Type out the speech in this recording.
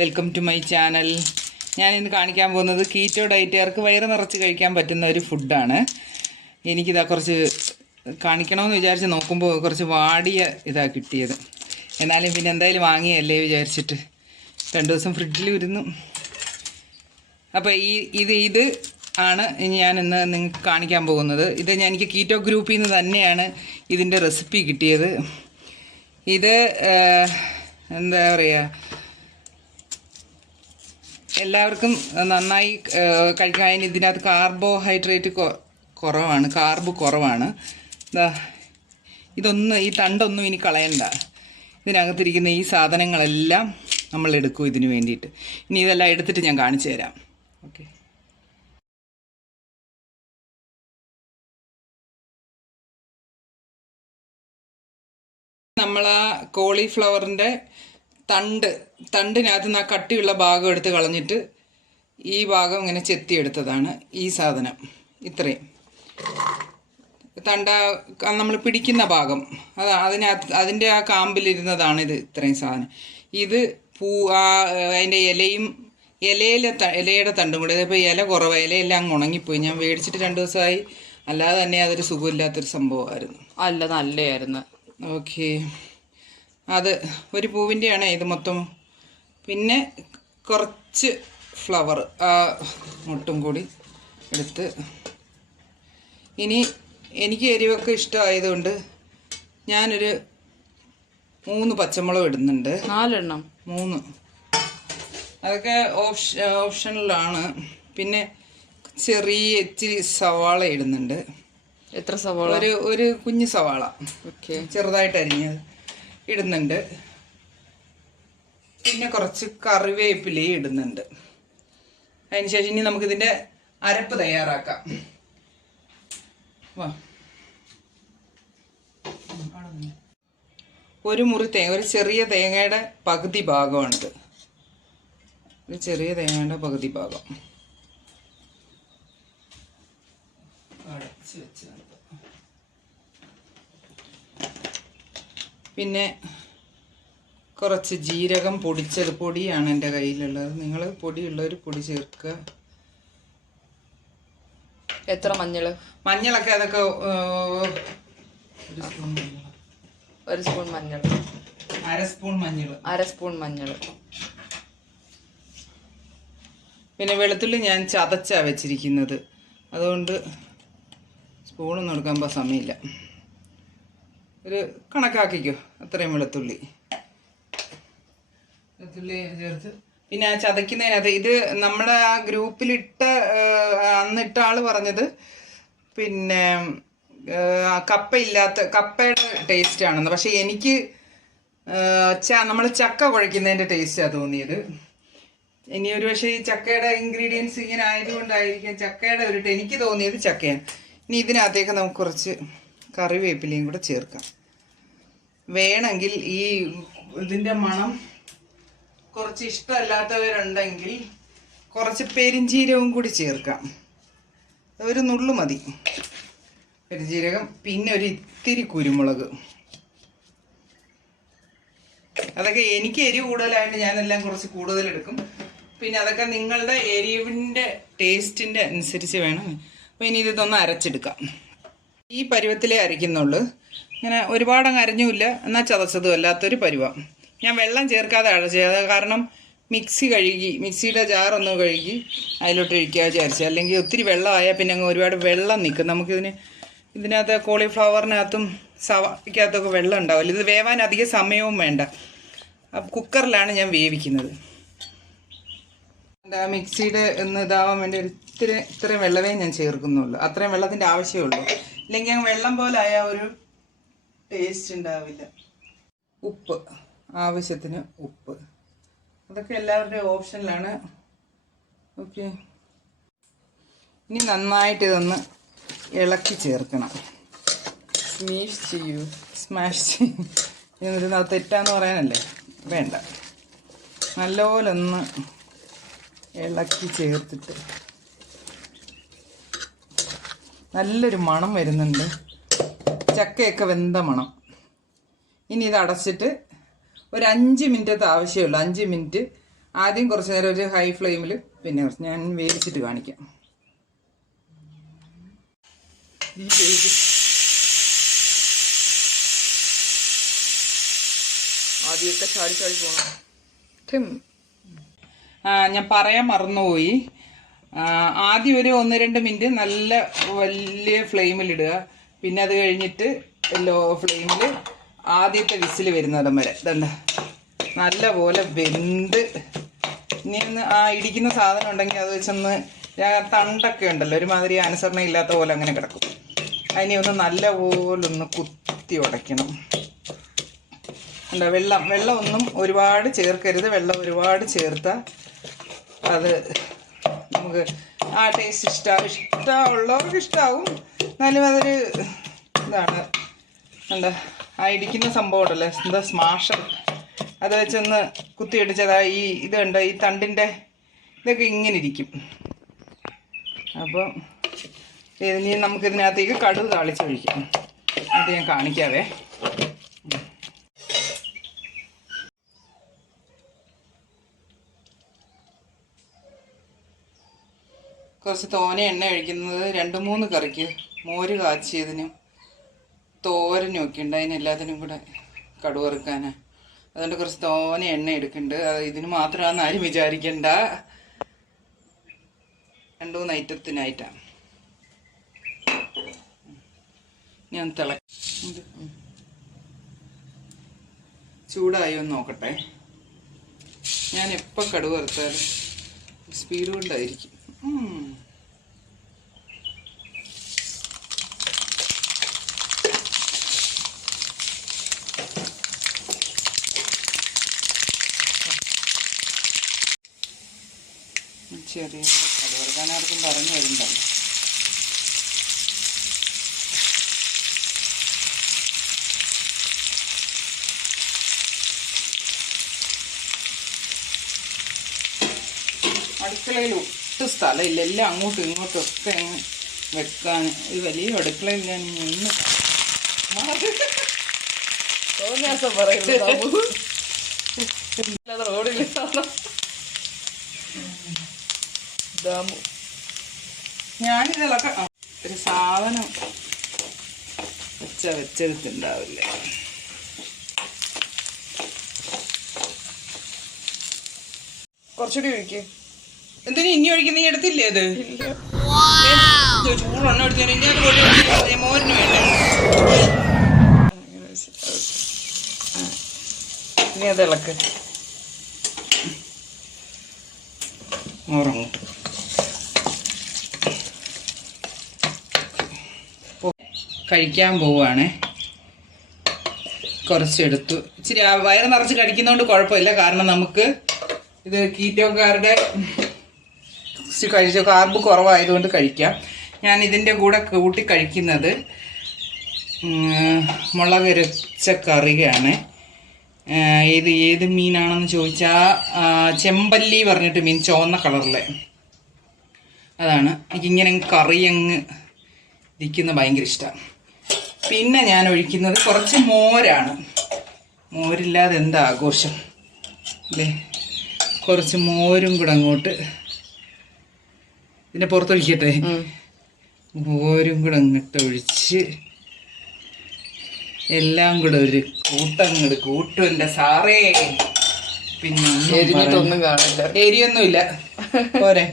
Welcome to my channel. ഞാൻ ഇന്ന് കാണിക്കാൻ പോകുന്നത് കീറ്റോ ഡയറ്റുകാർക്ക് വയറ് നിറച്ച് കഴിക്കാൻ പറ്റുന്ന ഒരു ഫുഡാണ്. എനിക്കിതാ കുറച്ച് കാണിക്കണമെന്ന് വിചാരിച്ച് നോക്കുമ്പോൾ കുറച്ച് വാടിയ ഇതാണ് കിട്ടിയത്. എന്നാലും പിന്നെ എന്തായാലും വാങ്ങിയല്ലേ വിചാരിച്ചിട്ട് 2 ദിവസം ഫ്രിഡ്ജിൽ ഇരുന്നു. അപ്പോൾ ഇത് ആണ് ഞാൻ ഇന്ന് നിങ്ങൾക്ക് കാണിക്കാൻ പോകുന്നത്. ഇത് എനിക്ക് കീറ്റോ ഗ്രൂപ്പിൽ നിന്ന് തന്നെയാണ് ഇതിൻ്റെ റെസിപ്പി കിട്ടിയത്. ഇത് എന്താ പറയുക, എല്ലാവർക്കും നന്നായി കഴിക്കാൻ. ഇതിനകത്ത് കാർബോഹൈഡ്രേറ്റ് കുറവാണ്, കാർബ് കുറവാണ്. ഈ തണ്ടൊന്നും ഇനി കളയണ്ട. ഇതിനകത്തിരിക്കുന്ന ഈ സാധനങ്ങളെല്ലാം നമ്മൾ എടുക്കും ഇതിന് വേണ്ടിയിട്ട്. ഇനി ഇതെല്ലാം എടുത്തിട്ട് ഞാൻ കാണിച്ചു തരാം. ഓക്കെ, നമ്മൾ ആ കോളിഫ്ലവറിൻ്റെ തണ്ടിനകത്ത് നിന്ന് ആ കട്ടിയുള്ള ഭാഗം എടുത്ത് കളഞ്ഞിട്ട് ഈ ഭാഗം ഇങ്ങനെ ചെത്തിയെടുത്തതാണ് ഈ സാധനം. ഇത്രയും നമ്മൾ പിടിക്കുന്ന ഭാഗം അതിൻ്റെ ആ കാമ്പിലിരുന്നതാണ് ഇത്. ഇത്രയും സാധനം. ഇത് അതിൻ്റെ ഇലയുടെ തണ്ടും കൂടെ. ഇതിപ്പോൾ ഇല കുറവ്, ഇലയെല്ലാം അങ്ങ് ഉണങ്ങിപ്പോയി. ഞാൻ മേടിച്ചിട്ട് 2 ദിവസമായി. അല്ലാതെ തന്നെ അതൊരു സുഖമില്ലാത്തൊരു സംഭവമായിരുന്നു. അല്ല, നല്ലതായിരുന്നു. ഓക്കെ, അത് ഒരു പൂവിൻ്റെയാണ് ഇത് മൊത്തം. പിന്നെ കുറച്ച് ഫ്ലവർ മുട്ടും കൂടി എടുത്ത്. ഇനി എനിക്ക് എരിവൊക്കെ ഇഷ്ടമായതുകൊണ്ട് ഞാനൊരു 3 പച്ചമുളക് ഇടുന്നുണ്ട്. 4 എണ്ണം, 3. അതൊക്കെ ഓപ്ഷണലാണ്. പിന്നെ ചെറിയ ഇച്ചിരി സവാള ഇടുന്നുണ്ട്. എത്ര സവാള? ഒരു കുഞ്ഞു സവാള. ഓക്കെ, ചെറുതായിട്ട് അരിഞ്ഞത് ഇടുന്നുണ്ട്. പിന്നെ കുറച്ച് കറിവേപ്പിലയും ഇടുന്നുണ്ട്. അതിനുശേഷം ഇനി നമുക്കിതിൻ്റെ അരപ്പ് തയ്യാറാക്കാം. വാ, ഒരു മുറി തേങ്ങ, ഒരു ചെറിയ തേങ്ങയുടെ പകുതി ഭാഗമാണിത്. ഒരു ചെറിയ തേങ്ങയുടെ പകുതി ഭാഗം അടച്ച് വെച്ച്. പിന്നെ കുറച്ച് ജീരകം പൊടിച്ചത്, പൊടിയാണ് എൻ്റെ കയ്യിലുള്ളത്. നിങ്ങൾ പൊടിയുള്ളവർ പൊടി ചേർക്കുക. എത്ര മഞ്ഞളൊക്കെ അതൊക്കെ 1 സ്പൂൺ മഞ്ഞൾ, 1/2 സ്പൂൺ മഞ്ഞൾ, 1/2 സ്പൂൺ മഞ്ഞൾ. പിന്നെ വെളുത്തുള്ളി ഞാൻ ചതച്ചാ വെച്ചിരിക്കുന്നത്, അതുകൊണ്ട് സ്പൂണൊന്നും എടുക്കാൻ സമയമില്ല. ഒരു കണക്കാക്കിക്കോ, അത്രയും വെളുത്തുള്ളി ചേർത്ത്. പിന്നെ ആ ചതയ്ക്കുന്നതിനകത്ത് ഇത് നമ്മുടെ ആ അന്നിട്ട ആള് പറഞ്ഞത് പിന്നെ കപ്പയുടെ ടേസ്റ്റ് ആണെന്ന്. പക്ഷെ എനിക്ക് നമ്മൾ ചക്ക കുഴയ്ക്കുന്നതിൻ്റെ ടേസ്റ്റാണ് തോന്നിയത്. ഇനി ഒരു പക്ഷേ ഈ ചക്കയുടെ ഇൻഗ്രീഡിയൻസ് ഇങ്ങനെ ആയതുകൊണ്ടായിരിക്കും ചക്കയുടെ എനിക്ക് തോന്നിയത് ചക്കയാണ്. ഇനി ഇതിനകത്തേക്ക് നമുക്ക് കുറച്ച് കറിവേപ്പിലയും കൂടെ ചേർക്കാം. വേണമെങ്കിൽ ഈ ഇതിൻ്റെ മണം കുറച്ച് ഇഷ്ടമല്ലാത്തവരുണ്ടെങ്കിൽ കുറച്ച് പെരിഞ്ജീരകവും കൂടി ചേർക്കാം. ഒരു നുള്ളു മതി പെരിഞ്ജീരകം. പിന്നെ ഒരു ഇത്തിരി കുരുമുളക്. അതൊക്കെ എനിക്ക് എരിവ് കൂടുതലായിട്ട് ഞാനെല്ലാം കുറച്ച് കൂടുതലെടുക്കും. പിന്നെ അതൊക്കെ നിങ്ങളുടെ എരിവിൻ്റെ ടേസ്റ്റിൻ്റെ അനുസരിച്ച് വേണം. അപ്പോൾ ഇനി ഇതൊന്ന് അരച്ചെടുക്കാം. ഈ പരുവത്തിലേ അരയ്ക്കുന്നുള്ളൂ. ഇങ്ങനെ ഒരുപാടങ്ങ് അരഞ്ഞുമില്ല, എന്നാൽ ചതച്ചതും അല്ലാത്തൊരു പരുവം. ഞാൻ വെള്ളം ചേർക്കാതെ അരച്ചത്, കാരണം മിക്സിയുടെ ജാറൊന്ന് കഴുകി അതിലോട്ട് ഒഴിക്കുക വിചാരിച്ചു. അല്ലെങ്കിൽ ഒത്തിരി വെള്ളമായാൽ പിന്നെ അങ്ങ് ഒരുപാട് വെള്ളം നിൽക്കും. ഇതിനകത്ത് കോളിഫ്ലവറിനകത്തും സവാളയ്ക്കകത്തൊക്കെ വെള്ളം ഉണ്ടാവില്ല. ഇത് വേവാൻ അധികം സമയവും വേണ്ട. കുക്കറിലാണ് ഞാൻ വേവിക്കുന്നത്. മിക്സിയുടെ ഒന്ന് ഇതാവാൻ വേണ്ടി ഇത്രയും വെള്ളമേ ഞാൻ ചേർക്കുന്നുള്ളൂ. അത്രയും വെള്ളത്തിൻ്റെ ആവശ്യമുള്ളൂ. ഇല്ലെങ്കിൽ വെള്ളം പോലെ ആയാൽ ഒരു ടേസ്റ്റ് ഉണ്ടാവില്ല. ഉപ്പ്, ആവശ്യത്തിന് ഉപ്പ്. അതൊക്കെ എല്ലാവരുടെയും ഓപ്ഷനിലാണ്. ഓക്കെ, ഇനി നന്നായിട്ട് ഇതൊന്ന് ഇളക്കി ചേർക്കണം. സ്മാഷ് ചെയ്യും. തെറ്റാന്ന് പറയാനല്ലേ, വേണ്ട. നല്ലപോലെ ഒന്ന് ഇളക്കി ചേർത്തിട്ട് നല്ലൊരു മണം വരുന്നുണ്ട്. ചക്കയൊക്കെ വെന്ത മണം. ഇനി ഇത് അടച്ചിട്ട് ഒരു 5 മിനിറ്റത്തെ ആവശ്യമുള്ളൂ. 5 മിനിറ്റ് ആദ്യം കുറച്ച് നേരം ഒരു ഹൈ ഫ്ലെയിമിൽ, പിന്നെ ഞാൻ വേവിച്ചിട്ട് കാണിക്കാം. ആദ്യമൊക്കെ ചാടി ചാടി പോകണം. ഞാൻ പറയാൻ മറന്നുപോയി. ആദ്യം ഒരു 1-2 മിനിറ്റ് നല്ല വലിയ ഫ്ലെയിമിലിടുക. പിന്നെ അത് കഴിഞ്ഞിട്ട് ലോ ഫ്ലെയിമിൽ ആദ്യത്തെ വിസിൽ വരുന്നിടം വരെ ഇതണ്ട നല്ല പോലെ വെന്ത്. ഇനി ഒന്ന് ഇടിക്കുന്ന സാധനം ഉണ്ടെങ്കിൽ അത് വെച്ചൊന്ന്, തണ്ടൊക്കെ ഉണ്ടല്ലോ ഒരുമാതിരി അനുസരണ ഇല്ലാത്ത പോലെ അങ്ങനെ കിടക്കും. അതിനെ ഒന്ന് നല്ല പോലെ ഒന്ന് കുത്തി ഉടയ്ക്കണം. വെള്ളം ഒന്നും ഒരുപാട് ചേർക്കരുത്. വെള്ളം ഒരുപാട് ചേർത്താൽ അത് നമുക്ക് ടേസ്റ്റ് ഇഷ്ടമുള്ളവർക്ക് ഇഷ്ടമാവും. എന്നാലും അതൊരു ഇതാണ്. എന്താ ഇടിക്കുന്ന സംഭവം ഉണ്ടല്ലോ, എന്താ സ്മാഷർ, അത് വെച്ചൊന്ന് കുത്തിയിടിച്ചതാ ഈ ഇത് കണ്ടോ, ഈ തണ്ടിൻ്റെ ഇതൊക്കെ ഇങ്ങനെ ഇരിക്കും. അപ്പം ഇനി നമുക്കിതിനകത്തേക്ക് കടുക് താളിച്ചൊഴിക്കാം. അത് ഞാൻ കാണിക്കാവേ. കുറച്ച് തോനെ എണ്ണ ഒഴിക്കുന്നത് 2-3 കറിക്ക്, മോര് കാച്ചിയതിനും തോരനും ഒക്കെ ഉണ്ട്, അതിനെല്ലാത്തിനും കൂടെ കടുക് വറുക്കാനാണ്. അതുകൊണ്ട് കുറച്ച് തോനെ എണ്ണ എടുക്കുന്നുണ്ട്. അത് ഇതിന് മാത്രമാണെന്ന് ആരും വിചാരിക്കണ്ട, 2-3 ഐറ്റത്തിനായിട്ടാണ്. ഞാൻ ചൂടായി ഒന്ന് നോക്കട്ടെ. ഞാൻ എപ്പോൾ കടുക് വറുത്താലും സ്പീഡ് കൊണ്ടായിരിക്കും. ചെറിയ കടുക് വറുക്കാൻ ആർക്കും പറഞ്ഞു വരുന്നുണ്ടല്ലോ. അടുക്കളയിൽ ഒട്ടും സ്ഥലമില്ല, എല്ലാം അങ്ങോട്ടും ഇങ്ങോട്ടും ഒക്കെ അങ്ങ് വെക്കാൻ. ഇത് വലിയ അടുക്കളയിൽ ഞാൻ ഇന്ന് ഞാനിതൊക്കെ ഒരു സാധനം വെച്ചെടുത്തുണ്ടാവില്ല. കുറച്ചുകൂടി ഒഴിക്കേ. എന്തിനാ ഇനി ഒഴിക്കുന്ന? നീ എടുത്തില്ലേ അത്? ചൂടെണ്ണ ഒഴിച്ചാൽ ഇനി അത് മോരിന് വേണ്ട. ഇനി അത് ഇളക്ക്. മോറങ്ങോട്ട് കഴിക്കാൻ പോവുകയാണേ. കുറച്ചെടുത്തു. ഇച്ചിരി വയറ് നിറച്ച് കഴിക്കുന്നതുകൊണ്ട് കുഴപ്പമില്ല. കാരണം നമുക്ക് ഇത് കീറ്റോക്കാരുടെ കഴിച്ച കാർബ് കുറവായതുകൊണ്ട് കഴിക്കാം. ഞാൻ ഇതിൻ്റെ കൂടെ കൂട്ടി കഴിക്കുന്നത് മുളകരച്ച കറിയാണ്. ഇത് ഏത് മീനാണെന്ന് ചോദിച്ചാൽ ചെമ്പല്ലി പറഞ്ഞിട്ട് മീൻ, ചുവന്ന കളറിലെ അതാണ്. എനിക്കിങ്ങനെ കറി അങ്ങ് ഇരിക്കുന്ന ഭയങ്കര ഇഷ്ടമാണ്. പിന്നെ ഞാൻ ഒഴിക്കുന്നത് കുറച്ച് മോരാണ്. മോരില്ലാതെ എന്താ ആഘോഷം അല്ലേ? കുറച്ച് മോരും കൂടെ അങ്ങോട്ട് ഇതിൻ്റെ പുറത്തൊഴിക്കട്ടെ. മോരും കൂടെ അങ്ങോട്ട് ഒഴിച്ച് എല്ലാം കൂടെ ഒരു കൂട്ടങ്ങോട്ട് കൂട്ടും എൻ്റെ സാറേ. പിന്നെ എരിഞ്ഞിട്ടൊന്നും കാണില്ല, എരിയൊന്നുമില്ല. പോരെ.